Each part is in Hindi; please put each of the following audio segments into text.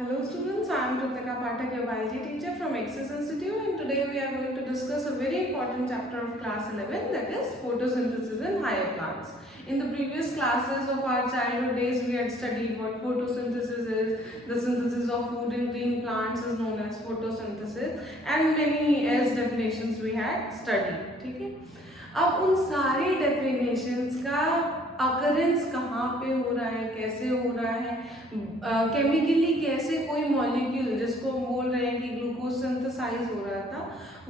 Hello students, I am Ritika Pathak, your biology teacher from Axis Institute, and today we are going to discuss a very important chapter of class 11, that is photosynthesis in higher plants. In the previous classes of our childhood days, we had studied what photosynthesis is, the synthesis of food in green plants is known as photosynthesis, and many else definitions we had studied. ठीक है, अब उन सारे definitions का अकरेंस कहाँ पे हो रहा है, कैसे हो रहा है, केमिकली कैसे कोई मॉलिक्यूल जिसको हम बोल रहे हैं कि ग्लूकोज सिंथेसाइज हो रहा था,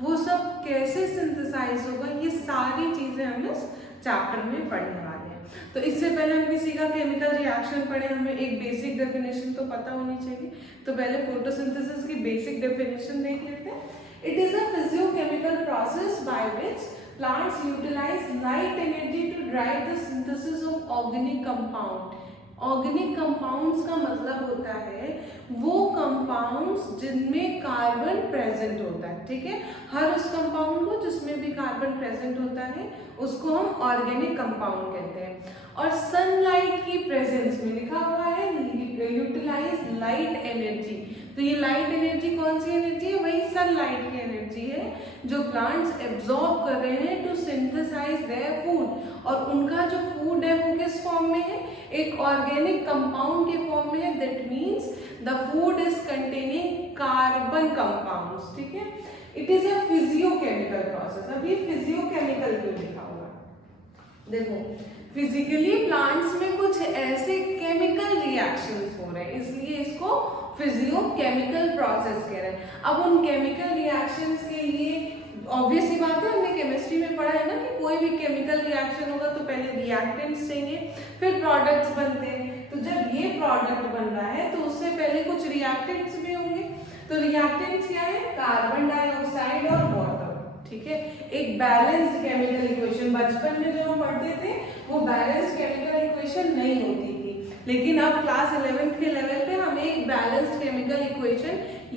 वो सब कैसे सिंथेसाइज होगा, ये सारी चीजें हम इस चैप्टर में पढ़ने वाले हैं। तो इससे पहले हम किसी का केमिकल रिएक्शन पढ़े, हमें एक बेसिक डेफिनेशन तो पता होनी चाहिए। तो पहले फोटोसिंथेसिस की बेसिक डेफिनेशन देख लेते हैं। It is a physiochemical process by which plants utilize light energy to drive the synthesis of organic compound. Organic compounds का मतलब होता है वो कंपाउंड्स जिनमें कार्बन प्रेजेंट होता है, ठीक है। हर उस कंपाउंड को जिसमें भी कार्बन प्रेजेंट होता है उसको हम ऑर्गेनिक कंपाउंड कहते हैं। और सनलाइट की प्रेजेंस में लिखा हुआ है यूटिलाइज लाइट एनर्जी। तो ये लाइट एनर्जी कौन सी एनर्जी है? वही सनलाइट की एनर्जी है जो प्लांट्स एब्जॉर्ब कर रहे हैं टू सिंथेसाइज देयर फूड। और उनका जो फूड है वो किस फॉर्म में है? एक ऑर्गेनिक कंपाउंड के फॉर्म में है। That means the food is containing carbon compounds, ठीक है। It is a physiochemical process. अब ये फिजियोकेमिकल क्यों लिखा हुआ है? देखो, फिजिकली प्लांट्स में कुछ ऐसे केमिकल रिएक्शंस हो रहे हैं, इसलिए इसको फिजियोकेमिकल प्रोसेस कह रहे हैं। अब उन केमिकल रिएक्शंस के लिए ऑब्वियस ही बात है, हमने केमिस्ट्री में पढ़ा है ना कि कोई भी केमिकल रिएक्शन होगा तो पहले रिएक्टेंट्स चाहिए, फिर प्रोडक्ट्स बनते हैं। तो जब ये प्रोडक्ट बन रहा है तो उससे पहले कुछ रिएक्टेंट्स भी होंगे। तो रिएक्टेंट्स क्या है? कार्बन डाइऑक्साइड और वाटर, ठीक है। एक बैलेंस्ड केमिकल इक्वेशन, बचपन में जो हम पढ़ते थे वो बैलेंस्ड केमिकल इक्वेशन नहीं होती थी, लेकिन अब क्लास 11th के लेवल पे हमें एक बैलेंस्ड केमिकल इक्वेशन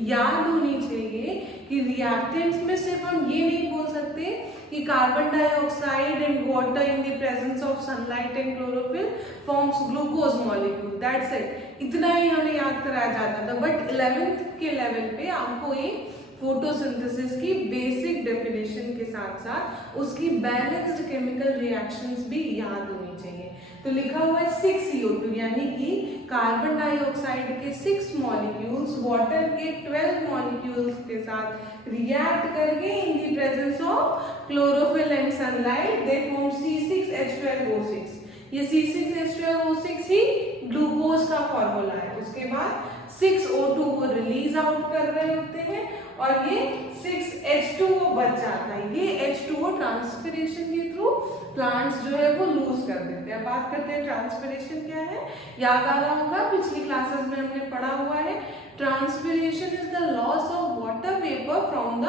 याद होनी चाहिए कि रिएक्टेंट्स में सिर्फ हम ये नहीं बोल सकते कि carbon dioxide and water in the presence of sunlight and chlorophyll forms glucose molecule, that's it. इतना ही हमें याद कराया जाता था। बट 11th के लेवल पे आपको एक फोटोसिंथेसिस की बेसिक डेफिनेशन के साथ साथ उसकी बैलेंस्ड केमिकल रिएक्शंस भी याद होनी चाहिए। तो लिखा हुआ है 6CO2 यानी कि कार्बन डाइऑक्साइड के 6 मॉलिक्यूल्स वाटर के 12 मॉलिक्यूल्स के साथ रिएक्ट करके in the presence of chlorophyll and sunlight they form C6H12O6। ये C6H12O6 ही ग्लूकोज का फॉर्मूला है। उसके बाद 6O2 को रिलीज आउट कर रहे होते हैं और ये 6H2O बच जाता है। ये H2O ट्रांसपिरेशन के थ्रू प्लांट्स जो है वो लूज कर देते हैं। बात करते हैं ट्रांसपिरेशन क्या है। याद आ रहा होगा पिछली क्लासेस में हमने पढ़ा हुआ है, transpiration is the loss of water vapour from the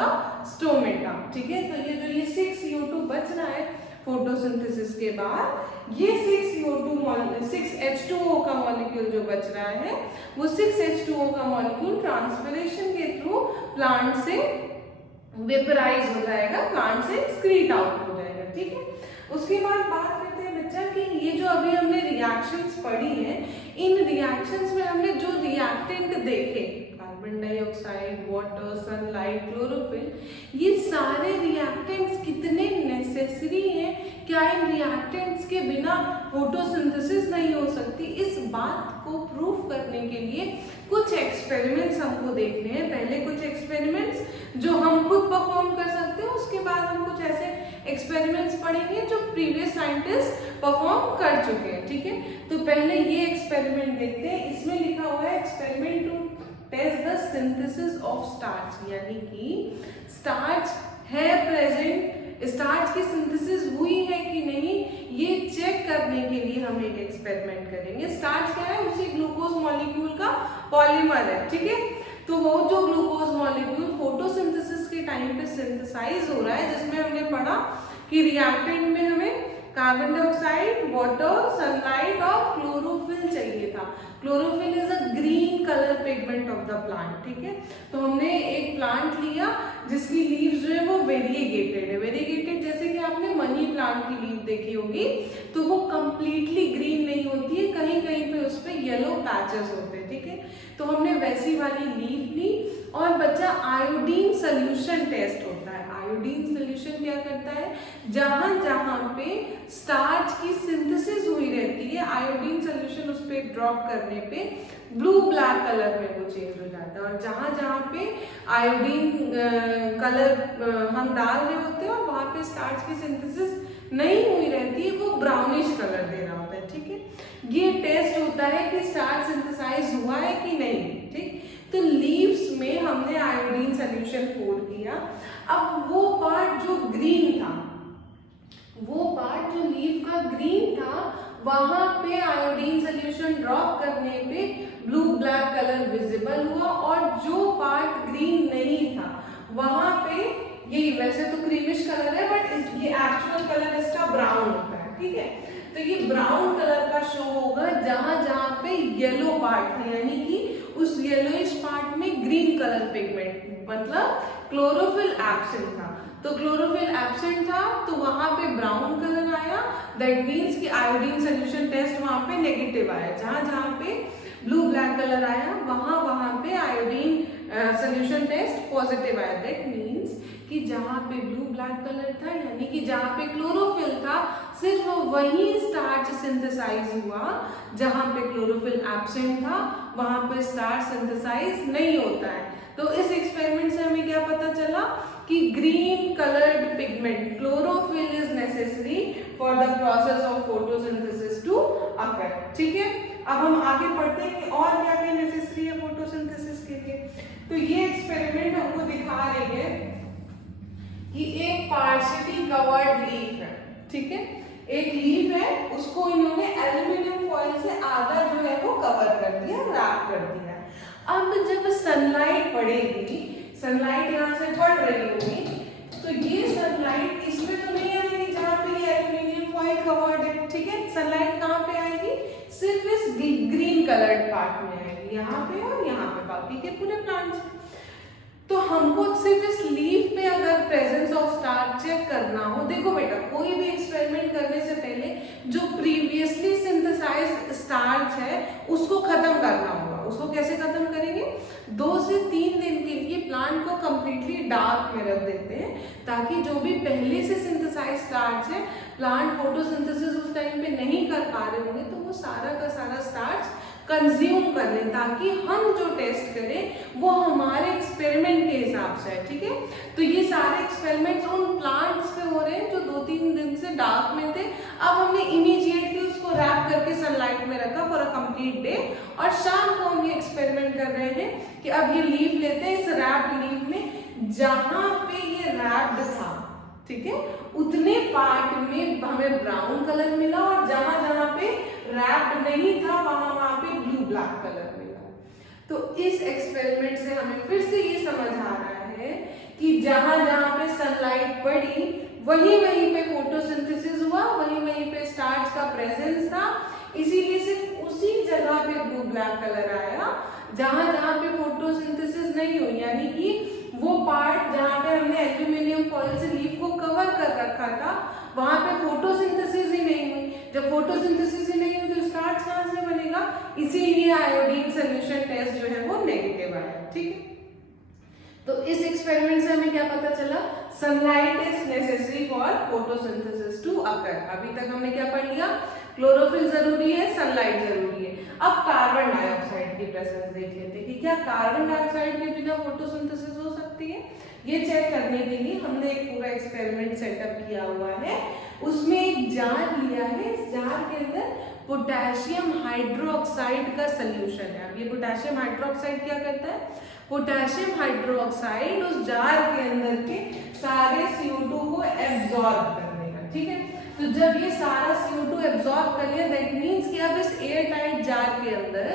stomata, ठीक है। तो ये जो ये 6CO2 बच रहा है फोटोसिंथेसिस के बाद, ये 6H2O का मॉलिक्यूल जो बच रहा है वो 6H2O का मॉलिक्यूल ट्रांसपिरेशन के थ्रू प्लांट से वेपराइज हो जाएगा, प्लांट से एक्सक्रीट आउट हो जाएगा, ठीक है। उसके बाद बात करते हैं बच्चा कि ये जो अभी हमने रिएक्शंस पढ़ी हैं, इन रिएक्शंस में हमने जो रिएक्टेंट देखे carbon dioxide, water, sunlight, chlorophyll, ये सारे रिएक्टेंट्स कितने नेसेसरी हैं? क्या इन रिएक्टेंट्स के बिना फोटोसिंथेसिस नहीं हो सकती? इस बात को प्रूव करने के लिए कुछ एक्सपेरिमेंट्स हमको देखने हैं। पहले कुछ एक्सपेरिमेंट्स जो हम खुद परफॉर्म कर सकते हैं, उसके बाद हम कुछ ऐसे एक्सपेरिमेंट्स पढ़ेंगे जो प्रीवियस साइंटिस्ट परफॉर्म कर चुके हैं, ठीक है। तो पहले ये एक्सपेरिमेंट देखते हैं। इसमें लिखा हुआ है experiment to test the synthesis of starch, यानी कि स्टार्च है प्रेजेंट, स्टार्च की सिंथेसिस हुई है कि नहीं, ये चेक करने के लिए हम एक एक्सपेरिमेंट करेंगे। स्टार्च क्या है? उसी ग्लूकोज मॉलिक्यूल का पॉलीमर है, ठीक है। तो वो जो ग्लूकोज मॉलिक्यूल फोटोसिंथेसिस के टाइम पे सिंथेसाइज हो रहा है, जिसमें हमने पढ़ा कि रिएक्टेंट में हमें कार्बन डाइऑक्साइड, वाटर, सनलाइट और क्लोरोफिल चाहिए था। Chlorophyll is a green colour pigment of the plant, ठीक है। तो हमने एक प्लांट लिया जिसकी लीव्स जो है वो वेरिएगेटेड है। वेरिएगेटेड जैसे कि आपने मनी प्लांट की लीव देखी होगी, तो वो कंप्लीटली ग्रीन नहीं होती है, कहीं कहीं पे उस पर येलो पैचेस होते हैं, ठीक है। तो हमने वैसी वाली लीफ ली और बच्चा आयोडीन सोल्यूशन टेस्ट होता है। आयोडीन सोल्यूशन क्या करता है, जहां जहां पे स्टार्च की सिंथेसिस हुई रहती है, आयोडीन सोल्यूशन उस पे ड्रॉप करने पे ब्लू ब्लैक कलर में वो चेंज हो जाता है, और जहां जहां पे आयोडीन कलर हम डाल रहे होते हैं और वहां पे स्टार्च की सिंथेसिस नहीं हुई रहती है, वो ब्राउनिश कलर दे रहा होता है, ठीक है। ये टेस्ट होता है कि स्टार्च सिंथेसाइज हुआ है कि नहीं, ठीक। तो लीव्स में हमने आयोडीन सोल्यूशन पोर किया। अब वो पार्ट जो ग्रीन था, वो पार्ट जो लीफ का ग्रीन था, वहां पे आयोडीन सोल्यूशन ड्रॉप करने पे ब्लू ब्लैक कलर विजिबल हुआ, और जो पार्ट ग्रीन नहीं था वहां पे, ये वैसे तो क्रीमिश कलर है बट ये एक्चुअल कलर इसका ब्राउन होता है, ठीक है। तो ये ब्राउन कलर का शो होगा जहां जहां पे येलो पार्ट है, यानी कि उस येलोइश पार्ट में ग्रीन कलर पिगमेंट, मतलब क्लोरोफिल एब्सेंट था। तो क्लोरोफिल एब्सेंट था तो वहां पे ब्राउन कलर आया, दैट मीन्स कि आयोडीन सोल्यूशन टेस्ट वहां पे नेगेटिव आया। जहां जहां पे ब्लू ब्लैक कलर आया वहां पे आयोडीन सोल्यूशन टेस्ट पॉजिटिव आया। दैट मीन्स कि जहां पे ब्लू ब्लैक कलर था, यानी कि जहां पे क्लोरोफिल था, सिर्फ वही स्टार्च सिंथेसाइज हुआ, जहां पे क्लोरोफिल एब्सेंट था वहां पे स्टार्च सिंथेसाइज नहीं होता है। तो इस एक्सपेरिमेंट से हमें क्या पता चला कि green coloured pigment chlorophyll is necessary for the process of photosynthesis to occur, ठीक है। अब हम आगे बढ़ते हैं कि और क्या क्या नेसेसरी है फोटोसिंथेसिस के लिए। तो ये एक्सपेरिमेंट हमको दिखा रही है कि एक पार्शियली कवर्ड लीफ है, ठीक है। एक लीफ है, उसको इन्होंने एल्यूमिनियम फॉइल से आधा जो है वो कवर कर दिया, रैप कर दिया। अब जब सनलाइट पड़ेगी, सनलाइट यहाँ से पड़ रही होगी, तो ये सनलाइट इसमें तो नहीं आएगी जहाँ पे ये एल्यूमिनियम फॉइल कवर्ड है, ठीक है। सनलाइट कहाँ पे आएगी, सिर्फ इस ग्रीन कलर्ड पार्ट में आएगी, यहाँ पे और यहाँ पे, बाकी के पूरे प्लांट्स। तो हमको सिर्फ इस लीफ पे अगर प्रेजेंस ऑफ स्टार्च चेक करना हो, देखो बेटा कोई भी एक्सपेरिमेंट करने से पहले जो प्रीवियसली सिंथेसाइज्ड स्टार्च है उसको खत्म करना होगा। उसको कैसे खत्म करेंगे, 2 से 3 दिन के लिए प्लांट को कंप्लीटली डार्क में रख देते हैं, ताकि जो भी पहले से सिंथेसाइज स्टार्च है, प्लांट फोटोसिंथेसिस उस टाइम पे नहीं कर पा रहे होंगे, तो वो सारा का सारा स्टार्च कंज्यूम कर लें, ताकि हम जो टेस्ट करें वो हमारे एक्सपेरिमेंट के हिसाब से है, ठीक है। तो ये सारे एक्सपेरिमेंट्स उन प्लांट्स पे हो रहे हैं जो 2-3 दिन से डार्क में थे। अब हमने इमीडिएटली उसको रैप करके सनलाइट में रखा फॉर अ कंप्लीट डे, और शाम को हम ये एक्सपेरिमेंट कर रहे हैं कि अब ये लीफ लेते हैं, इस रैप्ड लीफ में जहां पे ये रैप्ड था, ठीक है, उतने पार्ट में हमें ब्राउन कलर मिला, और जहां जहां पे रैप्ड नहीं था वहां पे ब्लू ब्लैक कलर मिला। तो इस एक्सपेरिमेंट से हमें फिर से ये समझ आ रहा है कि जहां जहां पे सनलाइट पड़ी वहीं पे फोटोसिंथेसिस हुआ, वहीं पे स्टार्च का प्रेजेंस था, इसीलिए सिर्फ उसी जगह पे ब्लू ब्लैक कलर आया। जहां जहां पे फोटोसिंथेसिस नहीं हुई, यानी कि वो पार्ट जहां पे हमने एल्यूमिनियम फॉइल से लीफ को कवर कर रखा था, वहां पे फोटोसिंथेसिस ही नहीं हुई। जब फोटोसिंथेसिस ही नहीं हुई तो स्टार्च कहां से बनेगा, इसीलिए आयोडीन सोल्यूशन टेस्ट जो है वो नेगेटिव आया, ठीक है। तो इस एक्सपेरिमेंट से हमें क्या पता चला, sunlight is necessary for photosynthesis to occur. अभी तक हमने क्या पढ़ लिया, क्लोरोफिल जरूरी है, सनलाइट जरूरी है। अब कार्बन डाइऑक्साइड की प्रेजेंस देख लेते हैं कि क्या कार्बन डाइऑक्साइड के बिना फोटोसिंथेसिस हो सकती है। ये चेक करने के लिए हमने एक पूरा एक्सपेरिमेंट सेटअप किया हुआ है। उसमें एक जार लिया है, इस जार के अंदर पोटेशियम हाइड्रोक्साइड का सोल्यूशन है। अब ये पोटेशियम हाइड्रोक्साइड क्या करता है, पोटेशियम हाइड्रोक्साइड उस जार के अंदर के सारे CO2 को एब्जॉर्ब कर लेगा, ठीक है। तो जब ये सारा CO2 एब्जॉर्ब कर लिया, दैट मीन्स कि अब इस एयर टाइट जार के अंदर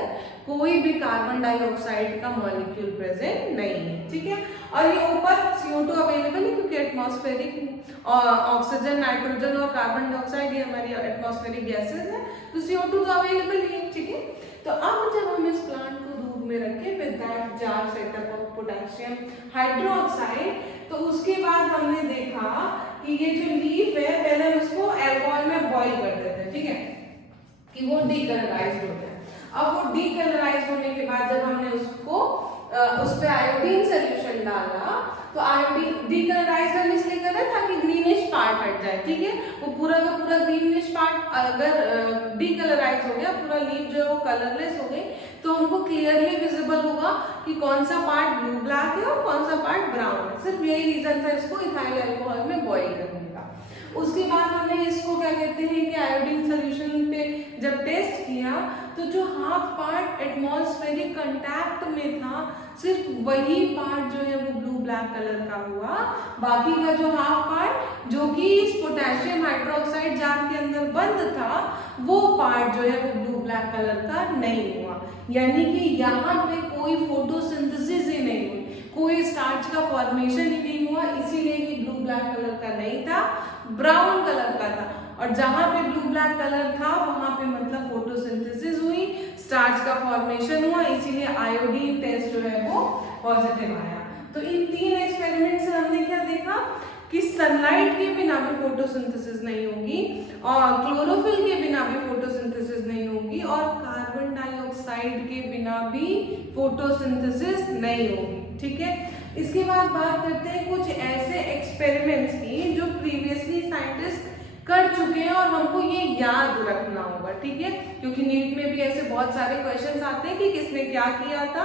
कोई भी कार्बन डाइऑक्साइड का मॉलिक्यूल प्रेजेंट नहीं है, ठीक है। और ये ऊपर CO2 अवेलेबल है क्योंकि एटमॉस्फेरिक ऑक्सीजन, नाइट्रोजन और कार्बन डाइऑक्साइड ये हमारी एटमॉस्फेरिक गैसेज है, तो CO2 तो अवेलेबल ही है, ठीक है। तो अब जब हम इस प्लांट को धूप में रखें with that jar setup of potassium hydroxide, तो उसके बाद हमने देखा कि ये जो लीफ है पहले हम इसको अल्कोहल में बॉईल कर देते हैं, ठीक है, कि वो डीकलराइज्ड हो जाए। अब वो डीकलराइज होने के बाद जब हमने उसको उस पे आयोडीन सोल्यूशन डाला तो आयोडीन डीकलराइज हम इसलिए कर रहे हैं ताकि ग्रीनिश पार्ट हट जाए, ठीक है। वो पूरा का पूरा ग्रीनिश पार्ट अगर डीकलराइज हो गया, पूरा लीफ जो है वो कलरलेस हो गई, तो हमको क्लियरली विजिबल होगा कि कौन सा पार्ट ब्लू ब्लैक है और कौन सा पार्ट ब्राउन है। सिर्फ यही रीजन था इसको इथाइल अल्कोहल में बॉईल करने का। उसके बाद हमने इसको क्या कहते हैं कि आयोडीन सोल्यूशन पे जब टेस्ट किया तो जो हाफ पार्ट एटमॉस्फेरिक कांटेक्ट में था सिर्फ वही पार्ट जो है वो ब्लू ब्लैक कलर का हुआ, बाकी का जो हाफ पार्ट जो कि इस पोटेशियम हाइड्रोक्साइड जार के अंदर बंद था वो पार्ट जो है वो ब्लू ब्लैक कलर का नहीं हुआ। यानी कि यहाँ पे कोई फोटोसिंथेसिस ही नहीं हुई, कोई स्टार्च का फॉर्मेशन ही नहीं हुआ, इसीलिए ये ब्लू ब्लैक कलर का नहीं था, ब्राउन कलर का था। और जहां पे ब्लू ब्लैक कलर था वहां पे मतलब फोटोसिंथेसिस हुई, स्टार्च का फॉर्मेशन हुआ, इसीलिए आयोडीन टेस्ट जो है वो पॉजिटिव आया। तो इन 3 एक्सपेरिमेंट से हमने क्या देखा कि सनलाइट के बिना भी फोटोसिंथेसिस नहीं होगी और क्लोरोफिल के बिना भी फोटोसिंथेसिस नहीं होगी और कार्बन डाइऑक्साइड के बिना भी फोटोसिंथेसिस नहीं होगी, ठीक है। इसके बाद बात करते हैं कुछ ऐसे एक्सपेरिमेंट्स की जो प्रीवियसली साइंटिस्ट कर चुके हैं और हमको ये याद रखना होगा, ठीक है, क्योंकि नीट में भी ऐसे बहुत सारे क्वेश्चंस आते हैं कि किसने क्या किया था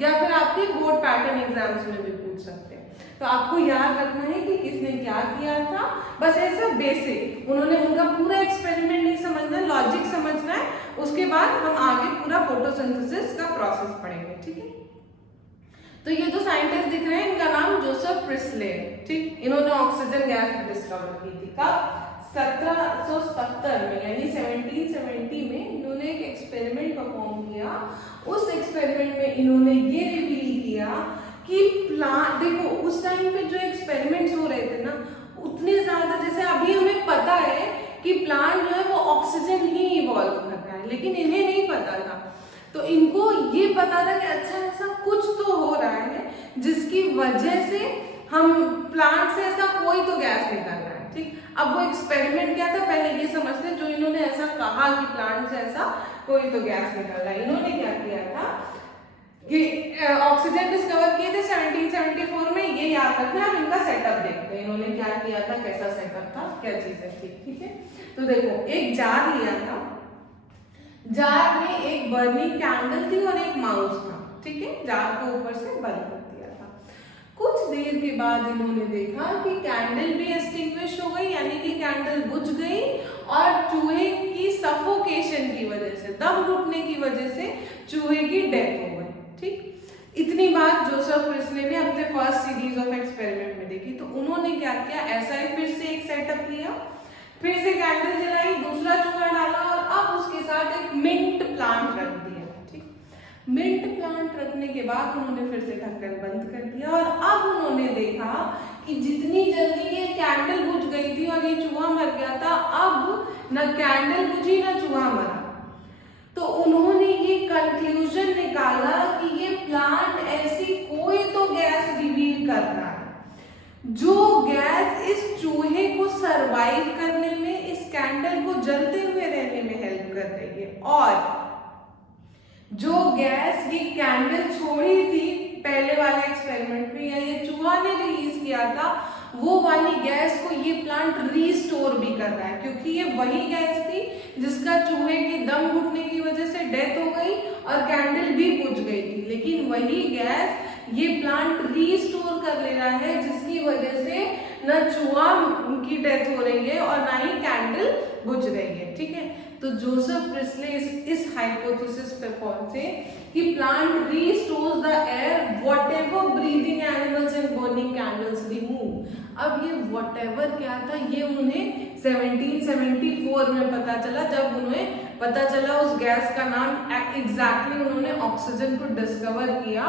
या फिर आपके बोर्ड पैटर्न एग्जाम्स में भी पूछ सकते हैं। तो आपको याद रखना है कि किसने क्या किया था, बस ऐसा बेसिक, उन्होंने उनका पूरा एक्सपेरिमेंट नहीं समझना, लॉजिक समझना है, उसके बाद हम आगे पूरा फोटोसिंथेसिस का प्रोसेस पढ़ेंगे, ठीक है। तो ये जो साइंटिस्ट दिख रहे हैं इनका नाम जोसेफ प्रिस्ले, ठीक, इन्होंने ऑक्सीजन गैस डिस्कवर की थी कब 1770 में, यानी 1770 में इन्होंने एक एक्सपेरिमेंट परफॉर्म किया। उस एक्सपेरिमेंट में इन्होंने ये रिवील किया कि प्लांट, देखो उस टाइम पे जो एक्सपेरिमेंट्स हो रहे थे ना उतने ज्यादा, जैसे अभी हमें पता है कि प्लांट जो है वो ऑक्सीजन ही इवॉल्व कर रहा है, लेकिन इन्हें नहीं पता था। तो इनको ये पता था कि अच्छा ऐसा कुछ तो हो रहा है जिसकी वजह से हम प्लांट से ऐसा कोई तो गैस निकल रहा है, ठीक। अब वो एक्सपेरिमेंट क्या था पहले ये समझते, जो इन्होंने ऐसा कहा कि प्लांट से ऐसा कोई तो गैस निकल रहा है, इन्होंने क्या किया था कि ऑक्सीजन डिस्कवर किए थे 1774 में, ये याद रखना है। अब इनका सेटअप देखते हैं इन्होंने क्या किया था, कैसा सेटअप था, क्या चीजें थी, ठीक है। तो देखो एक जार लिया था, जार में एक बर्निंग कैंडल थी और एक माउस था, ठीक है, जार को ऊपर से बंद कर दिया था। कुछ देर के बाद इन्होंने देखा कि कैंडल भी एक्सटिंग्विश हो गई, यानी कि कैंडल बुझ गई और चूहे की सफोकेशन की वजह से, दम घुटने की वजह से चूहे की डेथ हो गई, ठीक। इतनी बात जोसेफ प्रिस्ले ने अपने फर्स्ट सीरीज ऑफ एक्सपेरिमेंट में देखी। तो उन्होंने क्या किया, ऐसा ही फिर से एक सेटअप लिया, फिर से कैंडल जलाई, दूसरा चूहा डाला और अब उसके साथ एक मिंट प्लांट रख दिया, ठीक। मिंट प्लांट रखने के बाद उन्होंने फिर से ढक्कन बंद कर दिया और अब उन्होंने देखा कि जितनी जल्दी ये कैंडल बुझ गई थी और ये चूहा मर गया था, अब न कैंडल बुझी न चूहा मरा। तो उन्होंने ये कंक्लूजन निकाला कि ये प्लांट ऐसी कोई तो गैस रिवील कर रहा है जो गैस इस चूहे को सरवाइव करने में, इस कैंडल को जलते हुए रहने में हेल्प कर रही है। और जो गैस ये कैंडल छोड़ी थी पहले वाले एक्सपेरिमेंट में या ये चूहा ने रिलीज किया था, वो वाली गैस को ये प्लांट रीस्टोर भी कर रहा है, क्योंकि ये वही गैस थी जिसका चूहे के दम घुटने की वजह से डेथ हो गई और कैंडल भी बुझ गई थी, लेकिन वही गैस ये प्लांट रीस्टोर कर ले रहा है, जिसकी वजह से न चूहा की डेथ हो रही है और ना ही कैंडल बुझ रही है, ठीक है। तो जोसेफ प्रिस्ले इस हाइपोथेसिस पर पहुंचे कि plant restores the air whatever breathing animals and burning candles remove. अब ये व्हाटएवर क्या था, ये उन्हें 1774 में पता चला, जब उन्हें पता चला उस गैस का नाम एग्जैक्टली उन्होंने ऑक्सीजन को डिस्कवर किया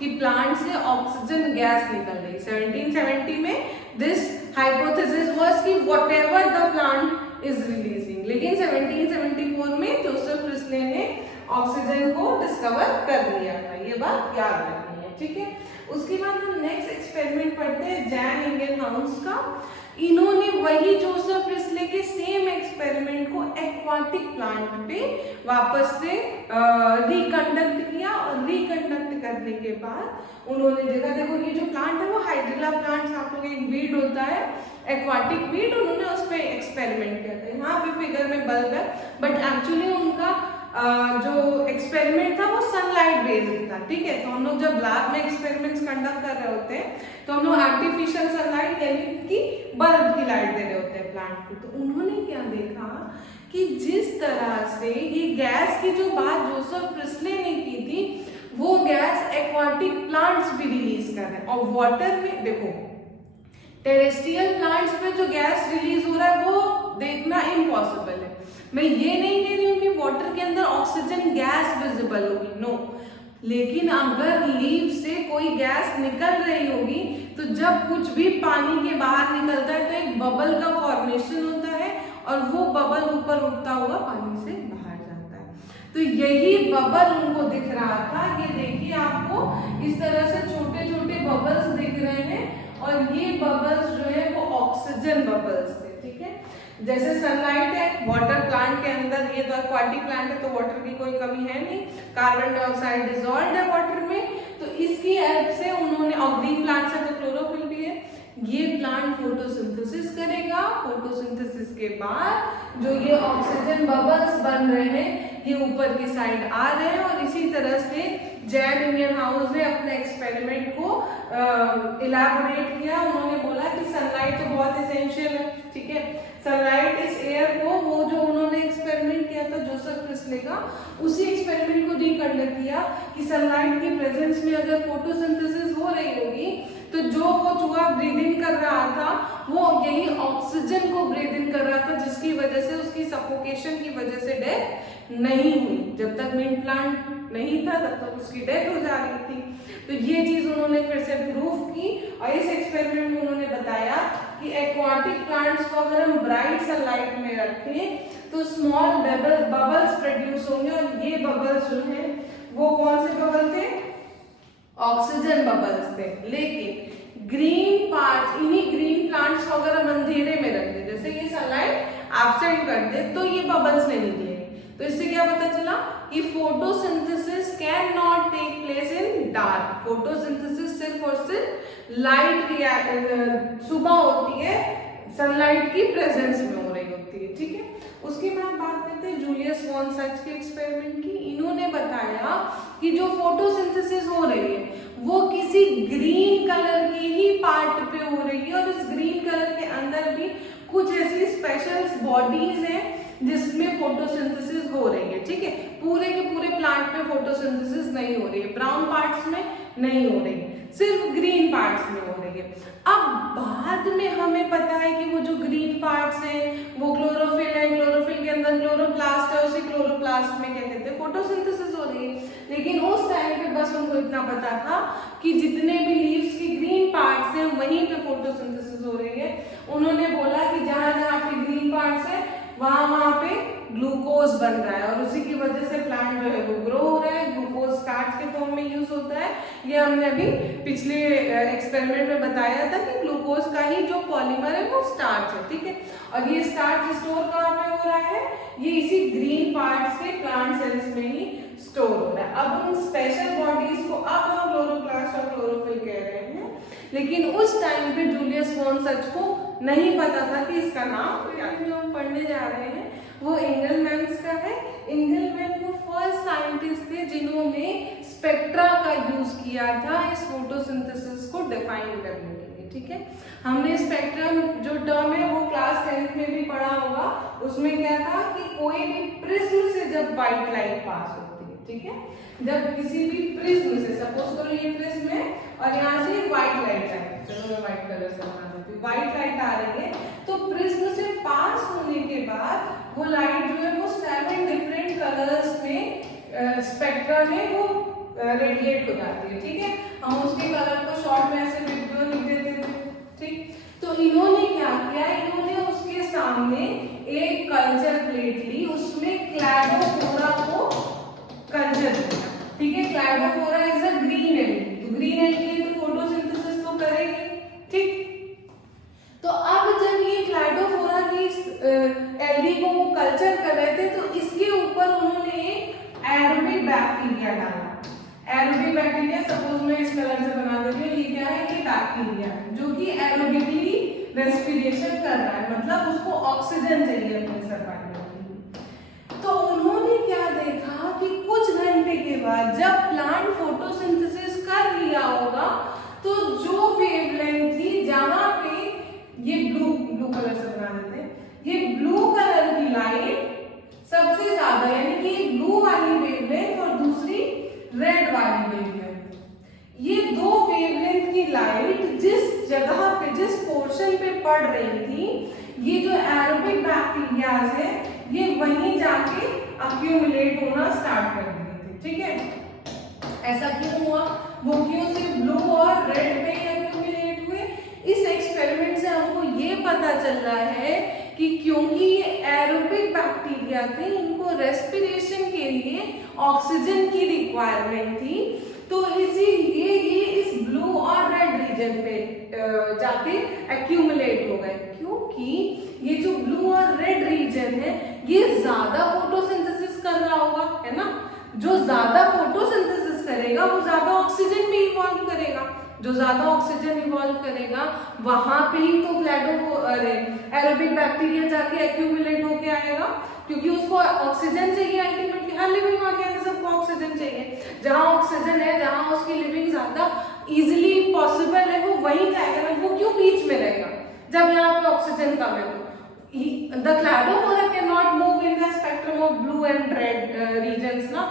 कि प्लांट से ऑक्सीजन गैस निकल रही। 1770 में दिस हाइपोथेसिस वाज कि whatever the plant is releasing, लेकिन 1774 में जोसेफ प्रिस्ले ने ऑक्सीजन को डिस्कवर कर लिया था, ये बात याद रखनी है, ठीक है। उसके बाद हम नेक्स्ट एक्सपेरिमेंट पढ़ते हैं जैन इंगेनहाउस का। इन्होंने वही जोसेफ प्रिस्ले के सेम एक्सपेरिमेंट को एक्वाटिक प्लांट पे वापस से रिकंडक्ट किया, और रिकंडक्ट करने के बाद उन्होंने देखा, देखो ये जो प्लांट है वो हाइड्रिला प्लांट, आप लोग एक वीड होता है एक्वाटिक वीड, उन्होंने उस पर एक्सपेरिमेंट किया था। यहाँ पे फिगर में बल्ब है, बट एक्चुअली उनका जो एक्सपेरिमेंट था वो सनलाइट बेस्ड था, ठीक है। तो हम लोग जब लैब में एक्सपेरिमेंट्स कंडक्ट कर रहे होते हैं तो हम लोग आर्टिफिशियल सनलाइट यानी कि बल्ब की लाइट दे रहे होते हैं प्लांट को। तो उन्होंने क्या देखा कि जिस तरह से ये गैस की जो बात जोसेफ प्रिस्ले ने की थी, वो गैस एक्वाटिक प्लांट्स भी रिलीज कर रहे हैं। और वाटर में देखो, टेरेस्ट्रियल प्लांट्स में जो गैस रिलीज हो रहा है वो देखना इम्पॉसिबल है। मैं ये नहीं कह रही हूँ कि वाटर के अंदर ऑक्सीजन गैस विजिबल होगी, नो, लेकिन अगर लीफ से कोई गैस निकल रही होगी तो जब कुछ भी पानी के बाहर निकलता है तो एक बबल का फॉर्मेशन होता है, और वो बबल ऊपर उठता हुआ पानी से बाहर जाता है। तो यही बबल उनको दिख रहा था। ये देखिए, आपको इस तरह से छोटे छोटे बबल्स दिख रहे हैं, और ये बबल्स जो है वो ऑक्सीजन बबल्स थे, ठीक है। जैसे सनलाइट है वाटर प्लांट के अंदर, ये तो एक्वाटिक प्लांट है तो वाटर की कोई कमी है नहीं, कार्बन डाइऑक्साइड डिसॉल्व्ड है वाटर में, तो इसकी हेल्प से उन्होंने, और ग्रीन प्लांट से तो क्लोरोफिल भी है, ये प्लांट फोटोसिंथेसिस करेगा। फोटोसिंथेसिस के बाद जो ये ऑक्सीजन बबल्स बन रहे हैं ये ऊपर की साइड आ रहे हैं, और इसी तरह से जैन इंडियन हाउस ने अपने एक्सपेरिमेंट को इलैबोरेट किया। उन्होंने बोला कि सनलाइट तो बहुत एसेंशियल है, ठीक है, सनलाइट इस एयर को, वो जो उन्होंने एक्सपेरिमेंट किया था जोसेफ प्रिस्ले का, उसी एक्सपेरिमेंट को रिकंडक्ट किया कि सनलाइट के प्रेजेंस में अगर फोटोसिंथेसिस हो रही होगी तो जो वो चूहा ब्रीद इन कर रहा था वो यही ऑक्सीजन को ब्रीद इन कर रहा था, जिसकी वजह से उसकी सफोकेशन की वजह से डेथ नहीं हुई। जब तक मिंट प्लांट नहीं था तब तक उसकी डेथ हो जा रही थी। तो ये चीज उन्होंने फिर से प्रूव की, और इस एक्सपेरिमेंट में उन्होंने बताया कि एक्वाटिक प्लांट्स को अगर हम ब्राइट सनलाइट में रखें तो स्मॉल बबल्स प्रोड्यूस होंगे, और ये बबल्स जो है वो कौन से बबल थे, ऑक्सीजन बबल्स थे। लेकिन ग्रीन पार्ट्स, इन्हीं ग्रीन प्लांट्स को अगर हम अंधेरे में रख दें, जैसे ये सनलाइट एब्सेंट कर दे, तो ये बबल्स नहीं निकलेंगे। तो इससे क्या पता चला कि photosynthesis can not take place in dark. Photosynthesis सिर्फ और सिर्फ लाइट सुबह होती है, सनलाइट की प्रेजेंस में हो रही होती है, ठीक है। उसके बाद बात करते हैं जूलियस वॉन सच के एक्सपेरिमेंट की। इन्होंने बताया कि जो फोटोसिंथेसिस हो रही है वो किसी ग्रीन कलर के ही पार्ट पे हो रही है, और इस ग्रीन कलर के अंदर भी कुछ ऐसी स्पेशल बॉडीज हैं जिसमें फोटोसिंथेसिस हो रही है, ठीक है। पूरे के पूरे प्लांट में फोटोसिंथेसिस नहीं हो रही है, ब्राउन पार्ट्स में नहीं हो रही है, सिर्फ ग्रीन पार्ट्स में हो रही है। अब बाद में हमें पता है कि वो जो ग्रीन पार्ट्स हैं वो क्लोरोफिल है, क्लोरोफिल के अंदर क्लोरोप्लास्ट है, उसी क्लोरोप्लास्ट में क्या कहते हैं फोटोसिंथेसिस हो रही है। लेकिन उस टाइम पे बस उनको इतना पता था कि जितने भी लीव्स की ग्रीन पार्ट्स हैं वहीं पे फोटोसिंथेसिस हो रही है। उन्होंने बोला कि जहां जहां पे ग्रीन पार्ट्स है वहां पे ग्लूकोज बन रहा है, और उसी की वजह से प्लांट जो है वो ग्रो हो रहा है। ग्लूकोज स्टार्च के फॉर्म में यूज होता है, ये हमने अभी पिछले एक्सपेरिमेंट में बताया था कि ग्लूकोज का ही जो पॉलीमर है वो स्टार्च है, ठीक है। और ये स्टार्च स्टोर कहाँ पे हो रहा है, ये इसी ग्रीन पार्ट्स के प्लांट सेल्स में ही स्टोर हो रहा है। अब उन स्पेशल बॉडीज को अब हम क्लोरोप्लास्ट और क्लोरोफिल कह रहे हैं, लेकिन उस टाइम पे जूलियस वॉन सच को नहीं पता था कि इसका नाम क्या है। हम पढ़ने जा रहे हैं वो एंगलमैन्स का है। एंगलमैन वो फर्स्ट साइंटिस्ट थे जिन्होंने स्पेक्ट्रा का यूज किया था इस फोटोसिंथेसिस को डिफाइन करने के लिए, ठीक है। हमने स्पेक्ट्रम जो टर्म है वो क्लास 10th में भी पढ़ा होगा। उसमें क्या था कि कोई भी प्रिज्म से जब व्हाइट लाइट पास होती है, ठीक है, जब किसी भी प्रिज्म से, सपोज करो ये प्रिज्म है और यहाँ से व्हाइट लाइट है, चलो मैं व्हाइट कलर से बना देती हूँ, व्हाइट लाइट आ रही है, तो प्रिज्म से पास होने के बाद वो लाइट जो है वो 7 डिफरेंट कलर्स में स्पेक्ट्रा में वो रेडिएट हो जाती है, ठीक है। हम उसके कलर को शॉर्ट में ऐसे लिख देते थे, ठीक। तो इन्होंने क्या किया, इन्होंने उसके सामने एक कल्चर प्लेट ली, उसमें क्लैडोफोरा को कल्चर किया, ठीक है। Cladophora is a green element, तो ग्रीन एलिमेंट तो फोटोसिंथेसिस तो करेगी, ठीक। तो अब जब बैक्टीरिया डाला, एरोबिक बैक्टीरिया, सपोज मैं इस कलर से बना देती हूँ, ये क्या है, ये बैक्टीरिया जो कि एरोबिकली रेस्पिरेशन कर रहा है, मतलब उसको ऑक्सीजन चाहिए अपने सर्वाइवल के लिए। तो उन्होंने क्या देखा कि कुछ घंटे के बाद जब प्लांट फोटोसिंथेसिस कर लिया होगा तो जो वेवलेंथ थी, जहां पे ये ब्लू कलर से बना देते हैं, ये ब्लू कलर की लाइट सबसे ज्यादा, यानी कि ब्लू वाली वेवलेंथ और दूसरी रेड वाली वेवलेंथ, ये दो वेवलेंथ की लाइट जिस जगह पे, जिस पोर्शन पे पड़ रही थी, ये जो एरोबिक बैक्टीरिया है ये वहीं जाके अक्यूमुलेट होना स्टार्ट कर दिए थे। ठीक है, ऐसा क्यों हुआ, वो क्यों सिर्फ ब्लू और रेड पे अक्यूमुलेट हुए? इस एक्सपेरिमेंट से हमको ये पता चल रहा है कि क्योंकि ये एरोबिक बैक्टीरिया थे, इनको रेस्पिरेशन के लिए ऑक्सीजन की रिक्वायरमेंट थी, तो इसीलिए ये इस ब्लू और रेड रीजन पे जाके एक्यूमुलेट हो गए, क्योंकि ये जो ब्लू और रेड रीजन है ये ज्यादा फोटोसिंथेसिस कर रहा होगा, है ना। जो ज्यादा फोटोसिंथेसिस करेगा वो ज्यादा ऑक्सीजन भी इवॉल्व करेगा, जो ज्यादा ऑक्सीजन इवॉल्व करेगा वहां पे ही तो एरोबिक बैक्टीरिया जाके एक्यूमुलेट होके आएगा, क्योंकि उसको ऑक्सीजन चाहिए अल्टीमेटली। हर लिविंग ऑर्गेनिज्म को ऑक्सीजन चाहिए, जहां ऑक्सीजन है, जहां उसकी लिविंग ज्यादा इजिली पॉसिबल है, वो वहीं जाएगा ना, वो क्यों बीच में रहेगा जब यहाँ पे ऑक्सीजन कम है। तो the Cladophora cannot move in the spectrum of blue and red regions ना,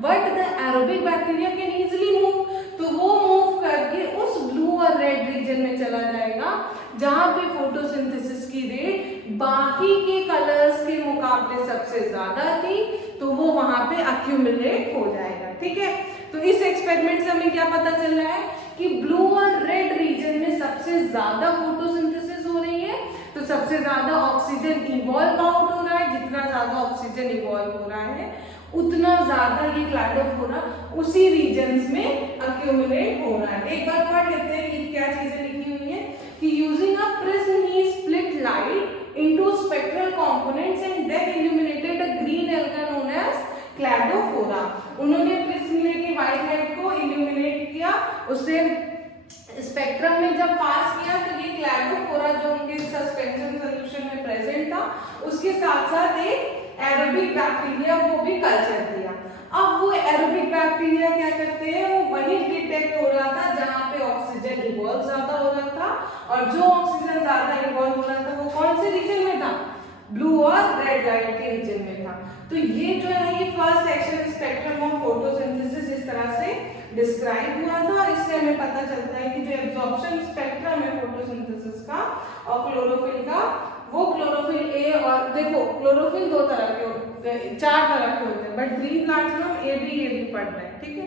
but the aerobic bacteria can easily move, तो वो मूव करके उस ब्लू और रेड रीजन में चला जाएगा जहां पे फोटोसिंथेसिस की रेट बाकी के कलर्स के मुकाबले सबसे ज्यादा थी, तो वो वहां पे अक्यूमुलेट हो जाएगा। ठीक है, तो इस एक्सपेरिमेंट से हमें क्या पता चल रहा है कि ब्लू और रेड रीजन में सबसे ज्यादा फोटोसिंथेसिस हो रही है, तो सबसे ज्यादा ऑक्सीजन इवॉल्व आउट हो रहा है, जितना ज्यादा ऑक्सीजन इवॉल्व हो रहा है उतना ज्यादा ये क्लैडोफोरा उसी रीजन्स में अक्यूमुलेट हो रहा है। एक बार पढ़ लेते हैं कि क्या चीजें लिखी हुई है कि using a prism he split light into spectral components and then illuminated a green alga known as Cladophora. उन्होंने प्रिज्म लेके व्हाइट लाइट को इल्यूमिनेट किया, उससे स्पेक्ट्रम में जब पास किया तो ये क्लैडोफोरा जो उनके सस्पेंशन सॉल्यूशन में प्रेजेंट था, उसके साथ साथ एक एरोबिक बैक्टीरिया को भी कल्चर किया। अब वो एरोबिक बैक्टीरिया क्या करते हैं, वो वही डिटेक्ट हो रहा था जहां पे ऑक्सीजन इवॉल्व ज्यादा हो रहा था, और जो ऑक्सीजन ज्यादा इवॉल्व हो रहा था वो कौन से रीजन में था, ब्लू और रेड लाइट के रीजन में था। तो ये जो है ये first section spectrum of photosynthesis इस तरह से डिस्क्राइब हुआ था, और इससे हमें पता चलता है कि जो एब्जॉर्प्शन स्पेक्ट्रम है फोटोसिंथेसिस का और क्लोरोफिल का, वो क्लोरोफिल ए, और देखो क्लोरोफिल दो तरह के होते हैं, चार तरह के होते हैं, बट ग्रीन प्लांट्स में हम ए बी पढ़ रहे हैं। ठीक है,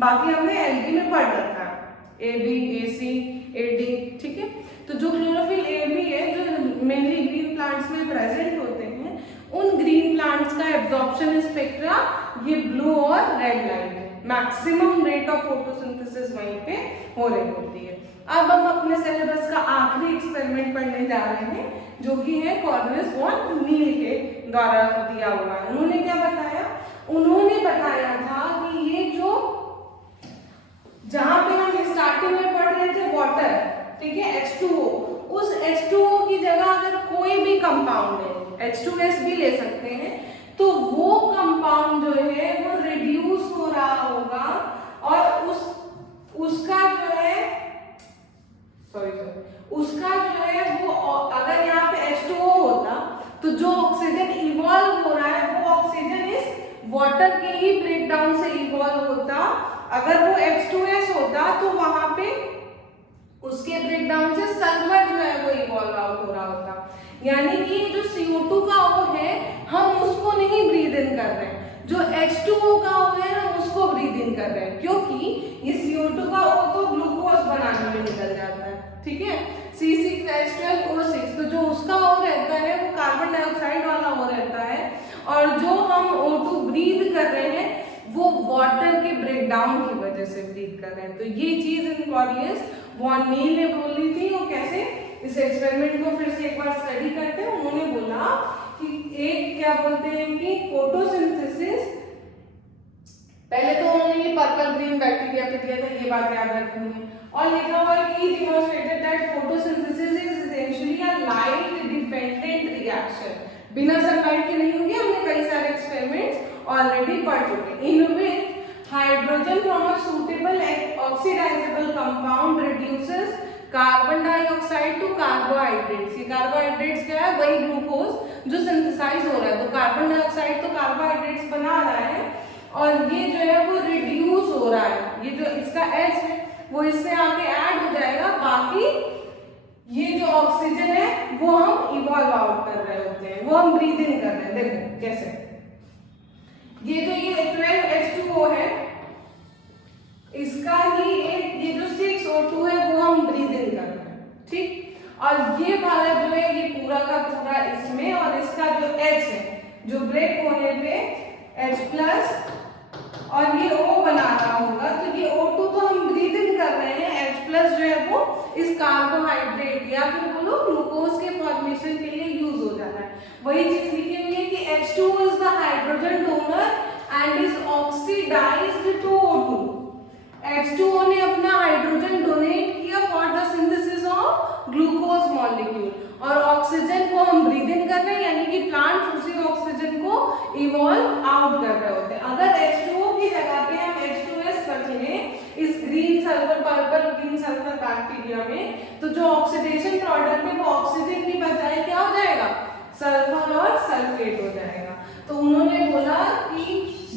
बाकी हमने एलडी में पढ़ रखा है, A B A C A D. ठीक है, तो जो क्लोरोफिल ए बी है जो मेनली ग्रीन प्लांट्स में प्रेजेंट होते हैं, उन ग्रीन प्लांट्स का एब्जॉर्प्शन स्पेक्ट्रा ये ब्लू और रेड लाइट है, मैक्सिमम रेट ऑफ फोटोसिंथेसिस वहीं पे हो रही होती है। अब हम अपने सिलेबस का आखिरी एक्सपेरिमेंट पढ़ने जा रहे हैं, जो कि है कॉर्नेलियस वॉन नील के द्वारा दिया हुआ है। उन्होंने क्या बताया, उन्होंने बताया था कि ये जो जहां पे हम स्टार्टिंग में पढ़ रहे थे वाटर, ठीक है, H2O, उस H2O की जगह अगर कोई भी कंपाउंड है, H2S भी ले सकते हैं, तो वो कंपाउंड जो है वो रिड्यूस हो रहा होगा, और उसका जो है उसका जो है वो, अगर यहाँ पे H2O होता तो जो ऑक्सीजन इवॉल्व हो रहा है वो ऑक्सीजन इस वाटर के ही ब्रेकडाउन से इवॉल्व होता। अगर वो H2S होता तो वहां पे उसके ब्रेकडाउन से सल्फर जो है वो इवॉल्व आउट हो रहा होता। यानी कि जो CO2 का O है हम उसको नहीं ब्रीद इन कर रहे हैं, जो H2O का O है हम उसको ब्रीद इन कर रहे हैं, क्योंकि ये CO2 का O तो ग्लूकोज बनाने में निकल जाता है। ठीक है, C6H12O6, तो जो उसका O रहता है वो कार्बन डाइऑक्साइड वाला O रहता है, और जो हम O2 ब्रीद कर रहे हैं वो वाटर के ब्रेकडाउन की वजह से ब्रीद कर रहे हैं। तो ये चीज इन कॉर्नेलियस वॉन नील ने बोली थी। और कैसे, इस एक्सपेरिमेंट को फिर से एक बार स्टडी करते हैं। उन्होंने बोला कि एक क्या बोलते हैं कि फोटोसिंथेसिस पहले तो उन्होंने ये पर्पल ग्रीन बैक्टीरिया पे दिया था, ये बात याद रखनी है। और लिखा हुआ है कि demonstrated that photosynthesis is essentially a light dependent reaction, बिना सनलाइट के नहीं होगी। हमने कई सारे एक्सपेरिमेंट्स ऑलरेडी पढ़ चुके। In which hydrogen from a suitable oxidisable compound reduces carbon dioxide to carbohydrates. ये कार्बोहाइड्रेट्स क्या है? वही ग्लूकोज जो सिंथेसाइज हो रहा है। तो कार्बन डाइऑक्साइड तो कार्बोहाइड्रेट्स बना रहा है और ये जो है वो रिड्यूस हो रहा है। ये जो इसका H है वो इससे आके ऐड हो जाएगा। बाकी ये जो ऑक्सीजन है वो हम इवॉल्व आउट कर रहे होते हैं, वो हम ब्रीथ इन कर रहे हैं। देखो कैसे, ये जो ये 12H2O है इसका ही एक, ये जो 6O2 है वो हम ब्रीथ इन कर रहे हैं, ठीक। और ये वाला जो है ये पूरा का पूरा इसमें, और इसका जो H है जो ब्रेक होने पे H+ और ये O बना रहा होगा, तो ये O2 तो हम ब्रीथ इन कर रहे हैं, H+ जो है वो इस कार्बोहाइड्रेट या फिर बोलो ग्लूकोज के फॉर्मेशन के लिए यूज हो जाता है। वही चीज लिखी हुई है कि H2O is the hydrogen donor and is oxidised to O2। H2O ने अपना हाइड्रोजन डोनेट किया for the synthesis of glucose molecule, और ऑक्सीजन को हम ब्रीथ इन कर रहे हैं, यानी कि प्लांट उसी ऑक्सीजन को इवॉल्व आउट कर रहे होते हैं। अगर H2O की जगह पे हम H2S रख लें इस green sulphur purple green sulphur bacteria में, तो जो ऑक्सीडेशन प्रोडक्ट है वो ऑक्सीजन की बजाय क्या हो जाएगा? सल्फर और सल्फेट हो जाएगा। तो उन्होंने बोला कि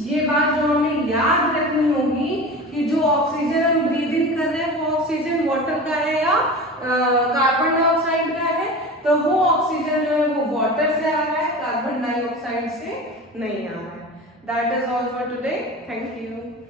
ये बात जो हमें याद रखनी होगी कि जो ऑक्सीजन हम ब्रीथ इन कर रहे हैं वो ऑक्सीजन वाटर का है या कार्बन डाइऑक्साइड का है, तो वो ऑक्सीजन जो है वो वाटर से आ रहा है, कार्बन डाइऑक्साइड से नहीं आ रहा है। That is all for today, thank you.